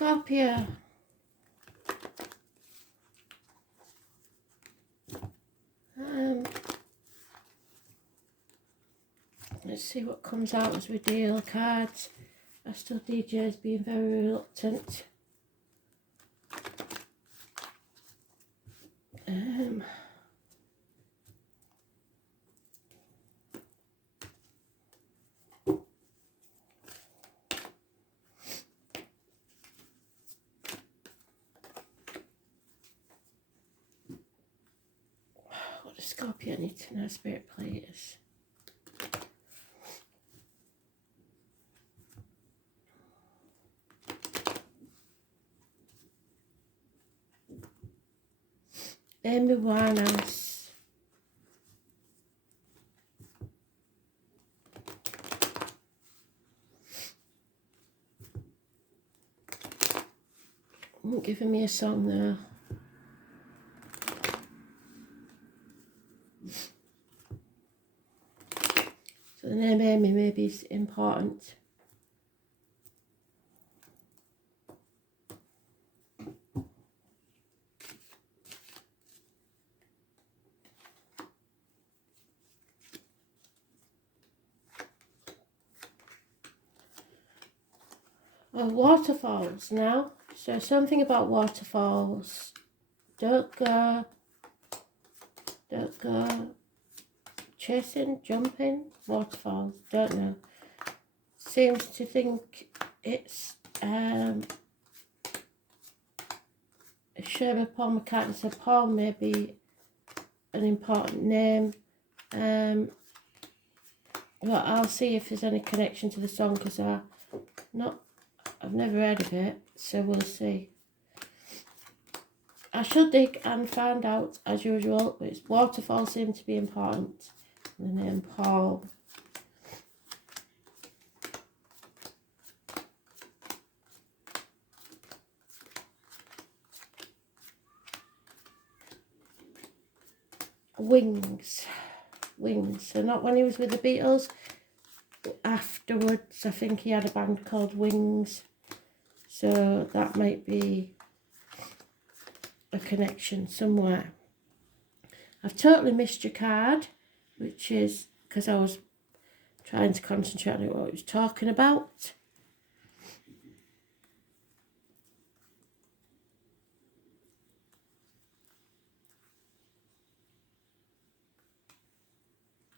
Scorpio. Let's see what comes out as we deal cards. Astral DJ's being very reluctant. What does Scorpio need to know, Spirit Players? Amy Winehouse. Not giving me a song though. So the name Amy maybe is important. Oh, waterfalls now. So something about waterfalls. Don't go chasing, jumping, waterfalls, don't know. Seems to think it's Sherman Paul McCartney, so Paul may be an important name. Well, I'll see if there's any connection to the song because I've never heard of it, so we'll see. I should dig and find out as usual, but its waterfalls seem to be important. The name Paul. Wings. So not when he was with the Beatles. Afterwards, I think he had a band called Wings. So that might be a connection somewhere. I've totally missed your card, which is because I was trying to concentrate on what it was talking about.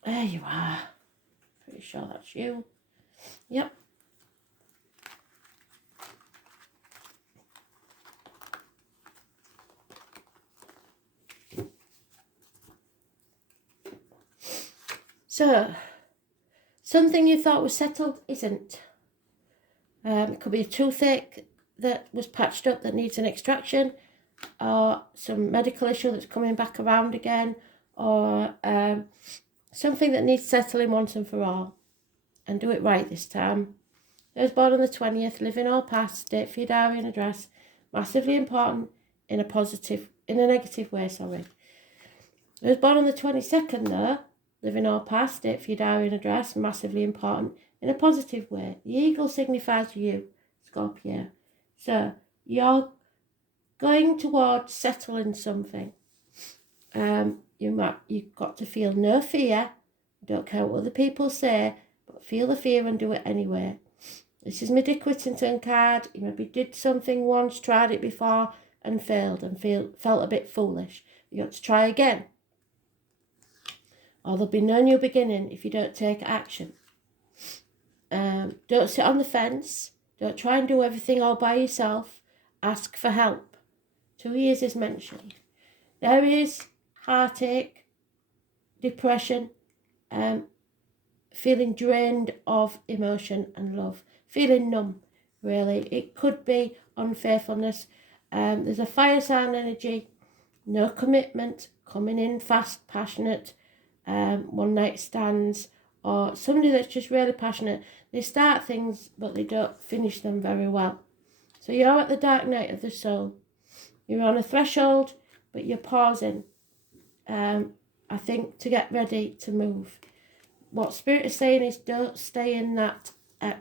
There you are. Pretty sure that's you. Yep. So, something you thought was settled isn't. It could be a toothache that was patched up that needs an extraction, or some medical issue that's coming back around again, or something that needs settling once and for all, and do it right this time. Those born on the 20th, living or past, date for your diary and address, massively important in a negative way, sorry. Those born on the 22nd though, living or past, date for your diary and address, massively important in a positive way. The eagle signifies you, Scorpio. So you're going towards settling something. You've got to feel no fear. Don't care what other people say, but feel the fear and do it anyway. This is my Dick Whittington card. You maybe did something once, tried it before and failed and felt a bit foolish. You got to try again. Or there'll be no new beginning if you don't take action. Don't sit on the fence. Don't try and do everything all by yourself. Ask for help. 2 years is mentioned. There is heartache, depression, feeling drained of emotion and love. Feeling numb, really. It could be unfaithfulness. There's a fire sign energy. No commitment. Coming in fast, passionate. One night stands, or somebody that's just really passionate. They start things but they don't finish them very well. So you're at the dark night of the soul. You're on a threshold but you're pausing, I think, to get ready to move. What Spirit is saying is don't stay in that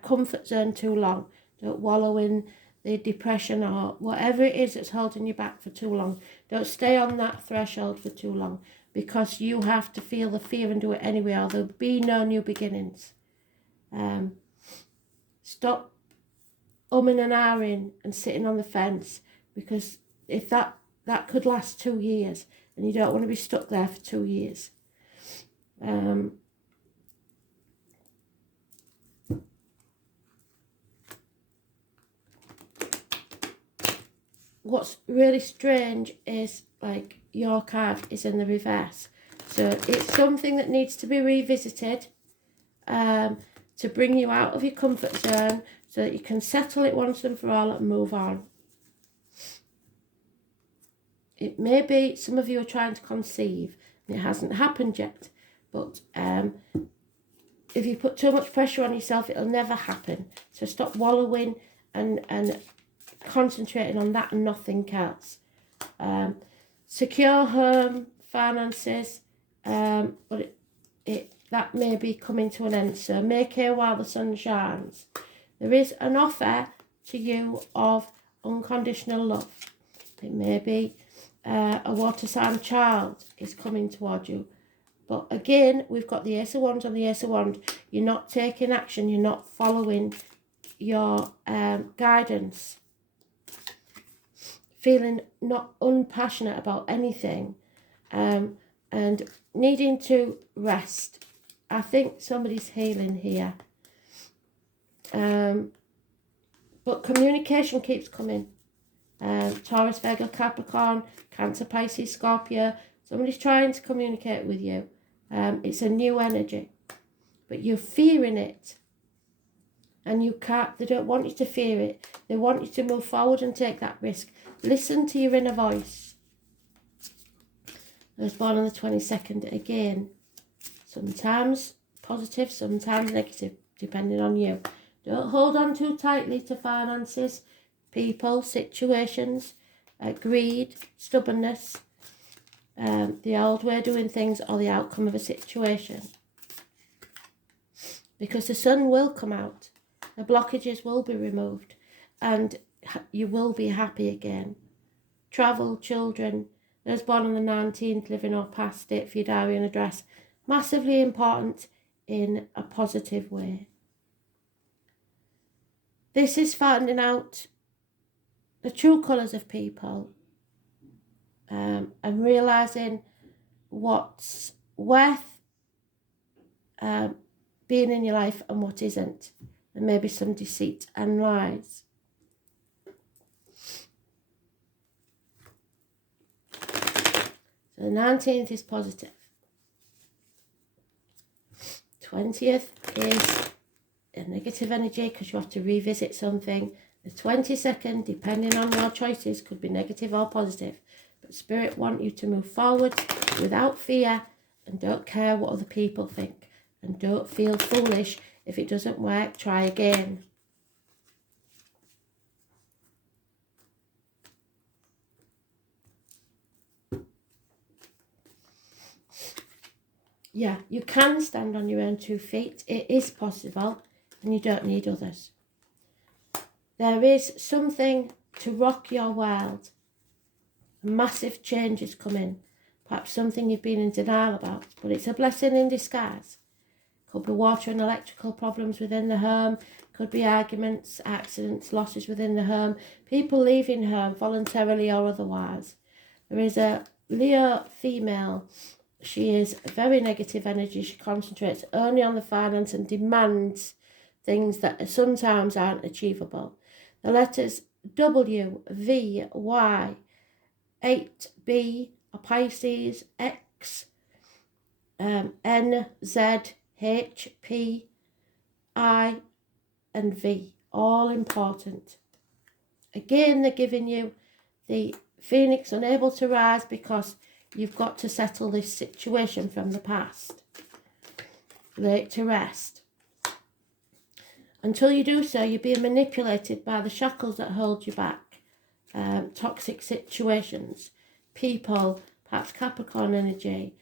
comfort zone too long. Don't wallow in the depression or whatever it is that's holding you back for too long. Don't stay on that threshold for too long, because you have to feel the fear and do it anyway, or there'll be no new beginnings. Stop umming and ahhing and sitting on the fence, because if that could last 2 years, and you don't want to be stuck there for 2 years. What's really strange is, like, your card is in the reverse. So it's something that needs to be revisited to bring you out of your comfort zone, so that you can settle it once and for all and move on. It may be some of you are trying to conceive and it hasn't happened yet, but if you put too much pressure on yourself, it'll never happen. So stop wallowing and concentrating on that and nothing else. Secure home, finances, but that may be coming to an end. So make hay while the sun shines. There is an offer to you of unconditional love. It may be a water sign child is coming toward you. But again, we've got the Ace of Wands on the Ace of Wands. You're not taking action. You're not following your guidance. Feeling not unpassionate about anything, and needing to rest. I think somebody's healing here. But communication keeps coming. Taurus, Virgo, Capricorn, Cancer, Pisces, Scorpio. Somebody's trying to communicate with you. It's a new energy, but you're fearing it. And you can't, they don't want you to fear it. They want you to move forward and take that risk. Listen to your inner voice. I was born on the 22nd again. Sometimes positive, sometimes negative, depending on you. Don't hold on too tightly to finances, people, situations, greed, stubbornness, the old way of doing things, or the outcome of a situation. Because the sun will come out. The blockages will be removed and you will be happy again. Travel, children, those born on the 19th, living or past, date for your diary and address. Massively important in a positive way. This is finding out the true colours of people and realising what's worth being in your life and what isn't. There may be some deceit and lies. So the 19th is positive. 20th is a negative energy because you have to revisit something. The 22nd, depending on your choices, could be negative or positive. But Spirit want you to move forward without fear and don't care what other people think. And don't feel foolish if it doesn't work. Try again. Yeah, you can stand on your own 2 feet. It is possible, and you don't need others. There is something to rock your world. Massive change is coming. Perhaps something you've been in denial about, but it's a blessing in disguise. Could be water and electrical problems within the home. Could be arguments, accidents, losses within the home. People leaving home voluntarily or otherwise. There is a Leo female. She is very negative energy. She concentrates only on the finance and demands things that sometimes aren't achievable. The letters W, V, Y, 8B, a Pisces, X, N, Z, H, P, I, and V, all important. Again, they're giving you the Phoenix unable to rise because you've got to settle this situation from the past. Lay it to rest. Until you do so, you're being manipulated by the shackles that hold you back. Toxic situations, people, perhaps Capricorn energy,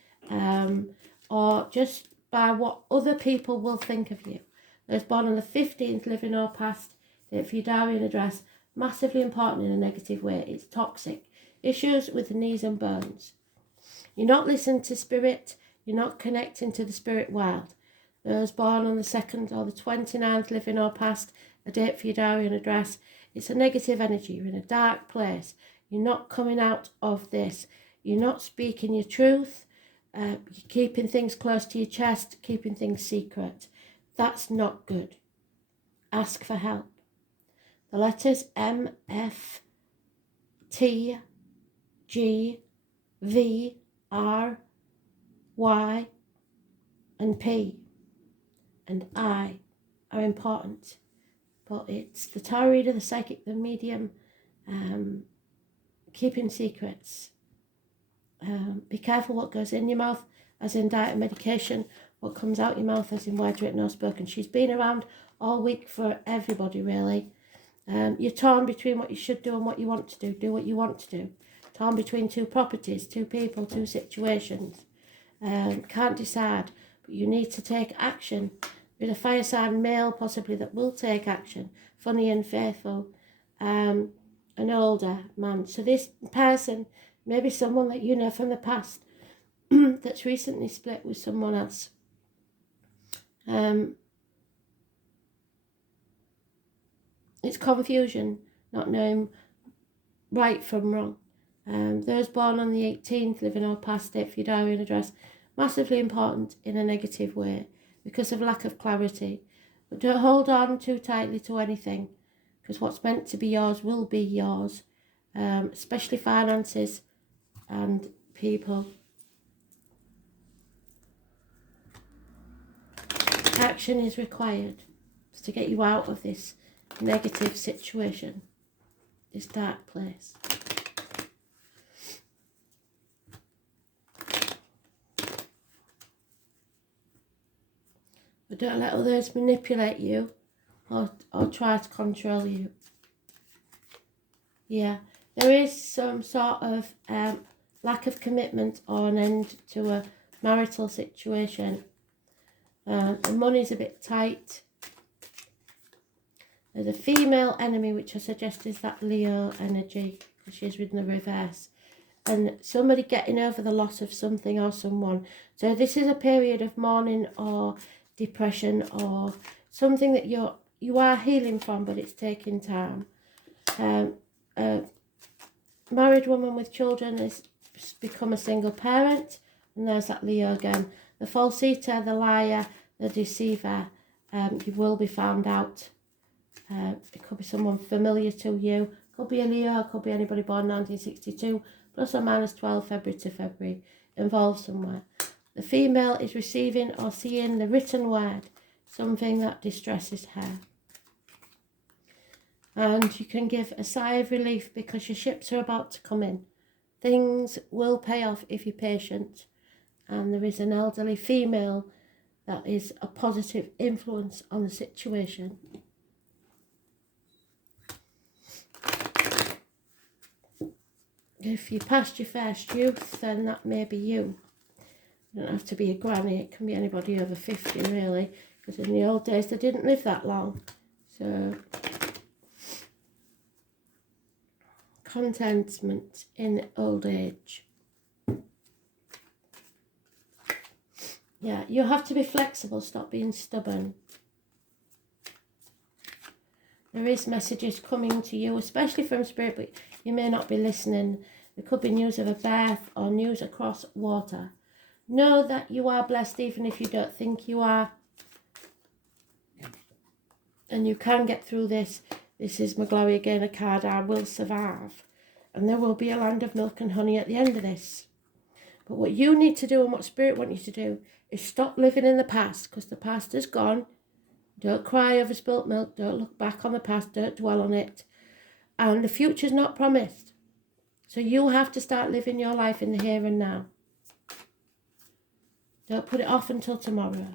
or just by what other people will think of you. Those born on the 15th, living or past, date for your diary and address. massively important in a negative way. It's toxic. Issues with the knees and bones. You're not listening to spirit. You're not connecting to the spirit world. Those born on the 2nd or the 29th, living or past, a date for your diary and address. It's a negative energy. You're in a dark place. You're not coming out of this. You're not speaking your truth. You're keeping things close to your chest, keeping things secret. That's not good. Ask for help. The letters M, F, T, G, V, R, Y, and P, and I are important. But it's the tarot reader, the psychic, the medium, keeping secrets. Be careful what goes in your mouth, as in diet and medication. What comes out your mouth, as in words written or spoken. She's been around all week for everybody, really. You're torn between what you should do and what you want to do. Do what you want to do. Torn between two properties, two people, two situations. Can't decide, but you need to take action. With a fire sign male, possibly, that will take action. Funny and faithful. An older man. So this person, maybe someone that you know from the past, that's recently split with someone else. It's confusion, not knowing right from wrong. Those born on the 18th, living or past, date for your diary and address, massively important in a negative way because of lack of clarity. But don't hold on too tightly to anything, because what's meant to be yours will be yours, especially finances and people. Action is required to get you out of this negative situation, this dark place. But don't let others manipulate you or try to control you. Yeah, there is some sort of lack of commitment or an end to a marital situation. The money's a bit tight. There's a female enemy, which I suggest is that Leo energy, because she's in the reverse. And somebody getting over the loss of something or someone. So this is a period of mourning or depression or something that you are healing from, but it's taking time. A married woman with children has become a single parent, and there's that Leo again. The false eater, the liar, the deceiver, you will be found out. It could be someone familiar to you. Could be a Leo, could be anybody born 1962, plus or minus 12 February to February, involved somewhere. The female is receiving or seeing the written word, something that distresses her. And you can give a sigh of relief because your ships are about to come in. Things will pay off if you're patient. And there is an elderly female that is a positive influence on the situation. If you're past your first youth, then that may be you. You don't have to be a granny, it can be anybody over 50 really, because in the old days they didn't live that long. So, contentment in old age. Yeah, you have to be flexible, stop being stubborn. There is messages coming to you, especially from Spirit, but you may not be listening. There could be news of a birth or news across water. Know that you are blessed even if you don't think you are. And you can get through this. This is McGlory again, a card, I will survive. And there will be a land of milk and honey at the end of this. But what you need to do and what Spirit wants you to do is stop living in the past, because the past is gone. Don't cry over spilt milk. Don't look back on the past. Don't dwell on it. And the future's not promised. So you have to start living your life in the here and now. Don't put it off until tomorrow.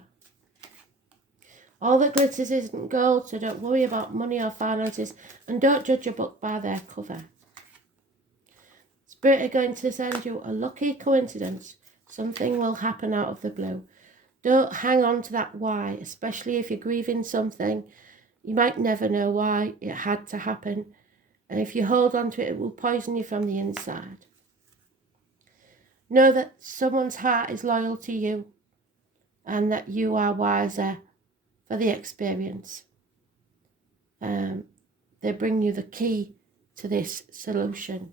All that glitters isn't gold, so don't worry about money or finances, and don't judge a book by their cover. Spirit are going to send you a lucky coincidence. Something will happen out of the blue. Don't hang on to that why, especially if you're grieving something. You might never know why it had to happen. And if you hold on to it, it will poison you from the inside. Know that someone's heart is loyal to you and that you are wiser for the experience. They bring you the key to this solution.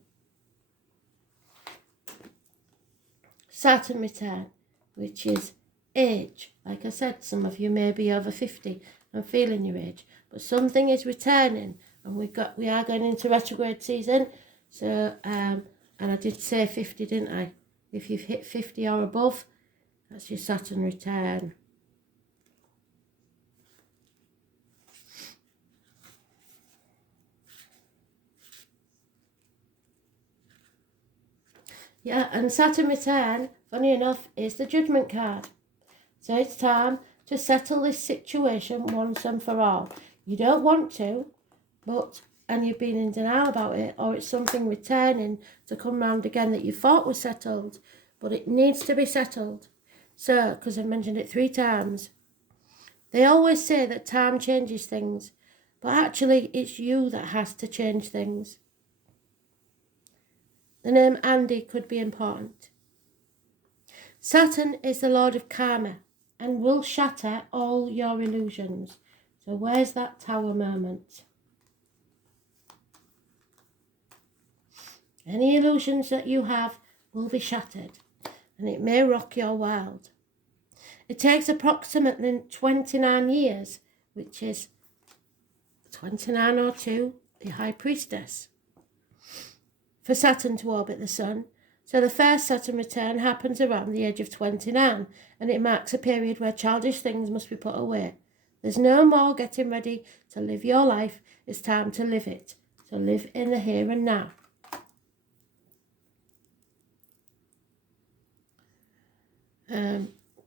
Saturn return, which is age. Like I said, some of you may be over 50 and feeling your age, but something is returning, and we are going into retrograde season. So and I did say 50, didn't I? If you've hit 50 or above, that's your Saturn return. Yeah, and Saturn return, funny enough, is the Judgment card. So it's time to settle this situation once and for all. You don't want to, and you've been in denial about it, or it's something returning to come round again that you thought was settled, but it needs to be settled. So, because I've mentioned it 3 times, they always say that time changes things, but actually it's you that has to change things. The name Andy could be important. Saturn is the Lord of Karma and will shatter all your illusions. So where's that Tower moment? Any illusions that you have will be shattered, and it may rock your world. It takes approximately 29 years, which is 29 or 2, the High Priestess, for Saturn to orbit the Sun. So the first Saturn return happens around the age of 29, and it marks a period where childish things must be put away. There's no more getting ready to live your life. It's time to live it. So live in the here and now.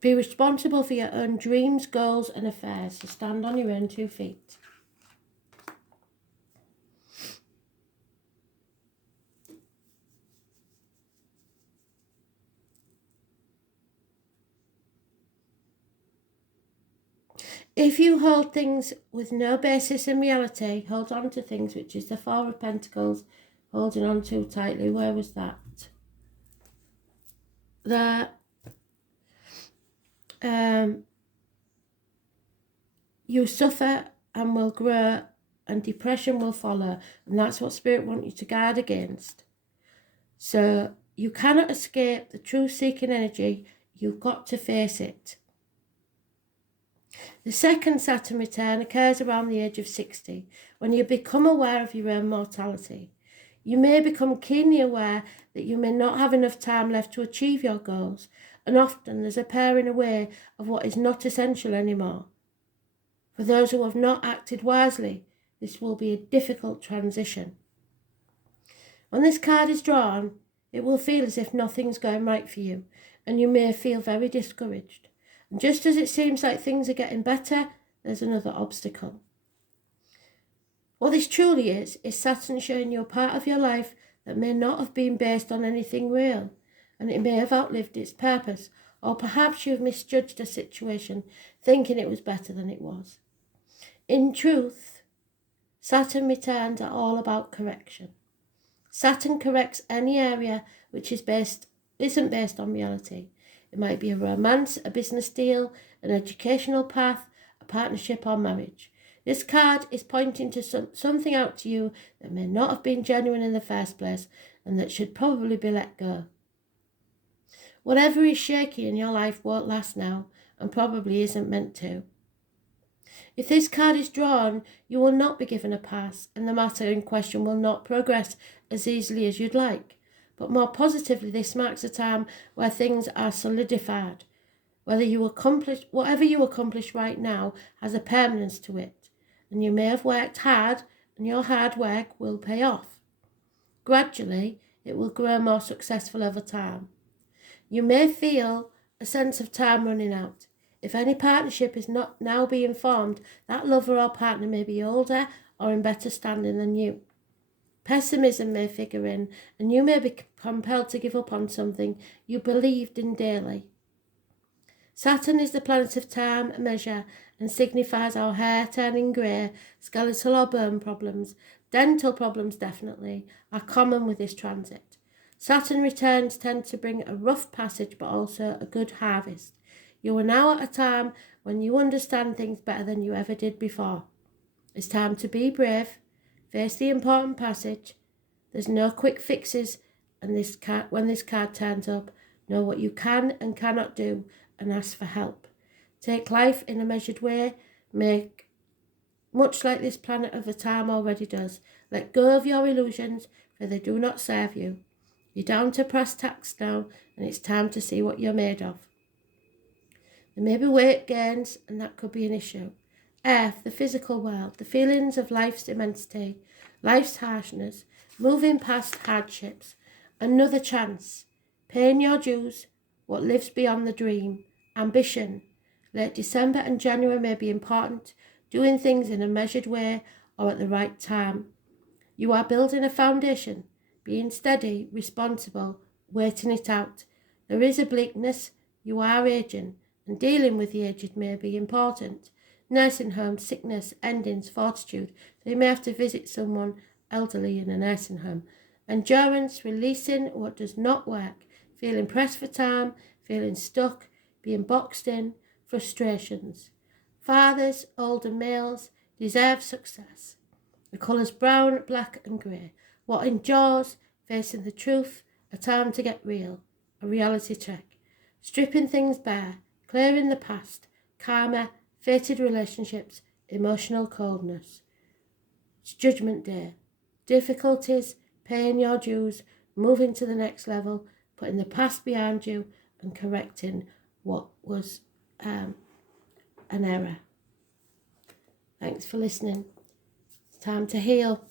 Be responsible for your own dreams, goals and affairs. So stand on your own 2 feet. If you hold things with no basis in reality, hold on to things, which is the 4 of Pentacles, holding on too tightly. Where was that? You suffer and will grow, and depression will follow, and that's what Spirit wants you to guard against. So you cannot escape the truth-seeking energy. You've got to face it. The second Saturn return occurs around the age of 60, when you become aware of your own mortality. You may become keenly aware that you may not have enough time left to achieve your goals, and often there's a paring away of what is not essential anymore. For those who have not acted wisely, this will be a difficult transition. When this card is drawn, it will feel as if nothing's going right for you, and you may feel very discouraged. And just as it seems like things are getting better, there's another obstacle. What this truly is Saturn showing you a part of your life that may not have been based on anything real, and it may have outlived its purpose, or perhaps you have misjudged a situation, thinking it was better than it was. In truth, Saturn returns are all about correction. Saturn corrects any area which isn't based on reality. It might be a romance, a business deal, an educational path, a partnership or marriage. This card is pointing to something out to you that may not have been genuine in the first place and that should probably be let go. Whatever is shaky in your life won't last now and probably isn't meant to. If this card is drawn, you will not be given a pass, and the matter in question will not progress as easily as you'd like. But more positively, this marks a time where things are solidified. Whatever you accomplish right now has a permanence to it, and you may have worked hard, and your hard work will pay off. Gradually, it will grow more successful over time. You may feel a sense of time running out. If any partnership is not now being formed, that lover or partner may be older or in better standing than you. Pessimism may figure in, and you may be compelled to give up on something you believed in daily. Saturn is the planet of time, measure, and signifies our hair turning grey, skeletal or bone problems, dental problems definitely, are common with this transit. Saturn returns tend to bring a rough passage but also a good harvest. You are now at a time when you understand things better than you ever did before. It's time to be brave, face the important passage. There's no quick fixes, and when this card turns up, know what you can and cannot do and ask for help. Take life in a measured way, make much like this planet of the time already does. Let go of your illusions, for they do not serve you. You're down to brass tacks now, and it's time to see what you're made of. There may be weight gains, and that could be an issue. Earth, the physical world, the feelings of life's immensity, life's harshness, moving past hardships, another chance, paying your dues, what lives beyond the dream, ambition. Late December and January may be important, doing things in a measured way or at the right time. You are building a foundation, being steady, responsible, waiting it out. There is a bleakness, you are aging, and dealing with the aged may be important. Nursing home, sickness, endings, fortitude, so you may have to visit someone elderly in a nursing home. Endurance, releasing what does not work, feeling pressed for time, feeling stuck, being boxed in, frustrations. Fathers, older males, deserve success. The colours brown, black and grey. What endures, facing the truth, a time to get real, a reality check. Stripping things bare, clearing the past, karma, fated relationships, emotional coldness. It's Judgment Day. Difficulties, paying your dues, moving to the next level, putting the past behind you and correcting what was an error. Thanks for listening. It's time to heal.